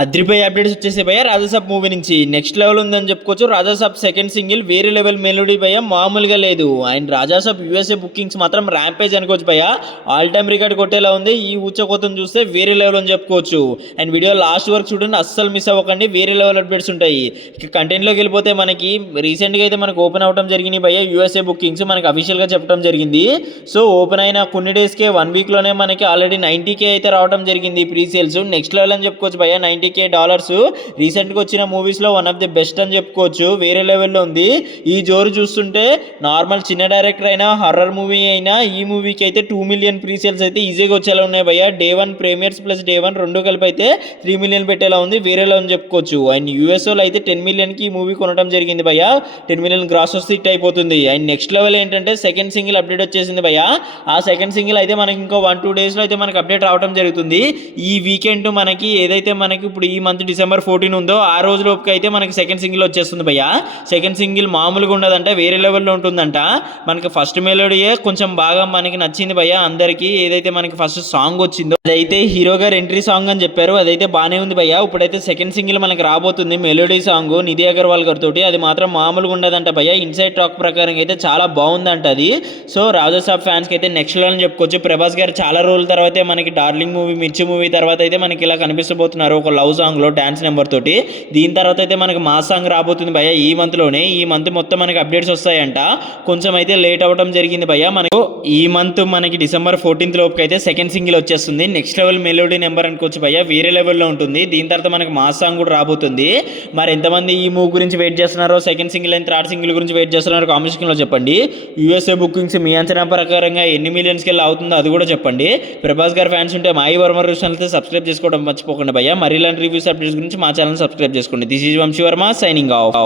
అద్రిపోయే updates వచ్చేసి భయ్య Raja Saab movie నుంచి నెక్స్ట్ లెవెల్ ఉందని చెప్పుకోవచ్చు. రాజాసాబ్ సెకండ్ సింగిల్ వేరే లెవెల్ మెలోడీ భయ్య మామూలుగా లేదు. అండ్ రాజాసాబ్ యూఎస్ఏ బుకింగ్స్ మాత్రం ర్యాంపేజ్ అనుకోవచ్చు భయ్య. ఆల్ టైమ్ రికార్డ్ కొట్టేలా ఉంది. ఈ ఊచకోతను చూస్తే వేరే లెవెల్ అని చెప్పుకోవచ్చు. అండ్ వీడియో లాస్ట్ వరకు చూడండి, అస్సలు మిస్ అవ్వకండి. వేరే లెవెల్ అప్డేట్స్ ఉంటాయి. ఇక కంటెంట్లోకి వెళ్ళిపోతే మనకి రీసెంట్గా అయితే మనకు ఓపెన్ అవడం జరిగింది భయ్య. యూఎస్ఏ బుకింగ్స్ మనకి అఫీషియల్గా చెప్పడం జరిగింది. సో ఓపెన్ అయిన కొన్ని డేస్కే 1 వీక్లోనే మనకి ఆల్రెడీ 90K అయితే రావడం జరిగింది ప్రీ సేల్స్. నెక్స్ట్ లెవెల్ అని చెప్పుకోవచ్చు భయ్య. $90K రీసెంట్గా వచ్చిన మూవీస్లో వన్ ఆఫ్ ది బెస్ట్ అని చెప్పుకోవచ్చు. వేరే లెవెల్లో ఉంది. ఈ జోరు చూస్తుంటే నార్మల్ చిన్న డైరెక్టర్ అయినా హారర్ మూవీ అయినా ఈ మూవీకి అయితే 2 మిలియన్ ప్రీ సేల్స్ అయితే ఈజీగా వచ్చేలా ఉన్నాయి భయ్య. డే 1 ప్రీమియర్స్ ప్లస్ డే 1 రెండు కలిపి అయితే 3 మిలియన్ పెట్టేలా ఉంది. వేరే లెవెల్ అని చెప్పుకోవచ్చు. అండ్ యూఎస్ఓలో అయితే 10 మిలియన్కి ఈ మూవీ కొనడం జరిగింది భయ్య. 10 మిలియన్ గ్రాస్ వస్తే హిట్ అయిపోతుంది. అండ్ నెక్స్ట్ లెవెల్ ఏంటంటే సెకండ్ సింగిల్ అప్డేట్ వచ్చేసింది భయ్య. ఆ సెకండ్ సింగిల్ అయితే మనకి ఇంకో 1-2 డేస్లో అయితే మనకి అప్డేట్ రావడం జరుగుతుంది. ఈ వీకెండ్ మనకి ఏదైతే మనకి ఇప్పుడు ఈ మంత్ డిసెంబర్ 14 ఉందో ఆ రోజులోకి అయితే మనకి సెకండ్ సింగిల్ వచ్చేస్తుంది భయ్య. సెకండ్ సింగిల్ మామూలుగా ఉండదంట, వేరే లెవెల్లో ఉంటుందంట. మనకి ఫస్ట్ మెలోడీయే కొంచెం బాగా మనకి నచ్చింది భయ్య అందరికీ. ఏదైతే మనకి ఫస్ట్ సాంగ్ వచ్చిందో అదైతే హీరో గారు ఎంట్రీ సాంగ్ అని చెప్పారు, అదైతే బాగానే ఉంది భయ్య. ఇప్పుడైతే సెకండ్ సింగిల్ మనకి రాబోతుంది మెలోడీ సాంగ్ నిధి అగర్వాల్ గారితో. అది మాత్రం మామూలుగా ఉండదంట భయ్య. ఇన్సైడ్ టాక్ ప్రకారం అయితే చాలా బాగుందంట అది. సో రాజాసాబ్ ఫ్యాన్స్కి అయితే నెక్స్ట్ లెవెల్ అని చెప్పుకోవచ్చు. ప్రభాస్ గారు చాలా రోజుల తర్వాత మనకి డార్లింగ్ మూవీ, మిర్చి మూవీ తర్వాత అయితే మనకి ఇలా కనిపిస్తబోతున్నారు ఒక లవ్ సాంగ్లో డాన్స్ నెంబర్ తోటి. దీని తర్వాత అయితే మనకి మా సాంగ్ రాబోతుంది భయ్య ఈ మంత్లోనే. ఈ మంత్ మొత్తం మనకి అప్డేట్స్ వస్తాయంట. కొంచెం అయితే లేట్ అవ్వడం జరిగింది భయ్య. మనకు ఈ మంత్ మనకి డిసెంబర్ 14 లోపుకి అయితే సెకండ్ సింగిల్ వచ్చేస్తుంది. నెక్స్ట్ లెవెల్ మెలోడీ నెంబర్ అనుకోవచ్చు భయ్య. వేరే లెవెల్లో ఉంటుంది. దీని తర్వాత మనకి మా సాంగ్ కూడా రాబోతుంది. మరి ఎంతమంది ఈ మూవీ గురించి వెయిట్ చేస్తున్నారో, second single and third single గురించి వెయిట్ చేస్తున్నారో కామెంట్ సెక్షన్లో చెప్పండి. యూఎస్ఏ బుకింగ్స్ మీ అంచనా ప్రకారంగా ఎన్ని మిలియన్స్కి వెళ్ళి అవుతుందో అది కూడా చెప్పండి. ప్రభాస్ గారు ఫ్యాన్స్ ఉంటే మా ఈ వర్మ ఛానల్ అయితే సబ్స్క్రైబ్ చేసుకోవడం మర్చిపోకండి భయ్య. మరి ఇలాంటి రివ్యూస్ అప్డేట్స్ గురించి మా ఛానల్ సబ్స్క్రైబ్ చేసుకోండి. This is Vamsi Varma signing of.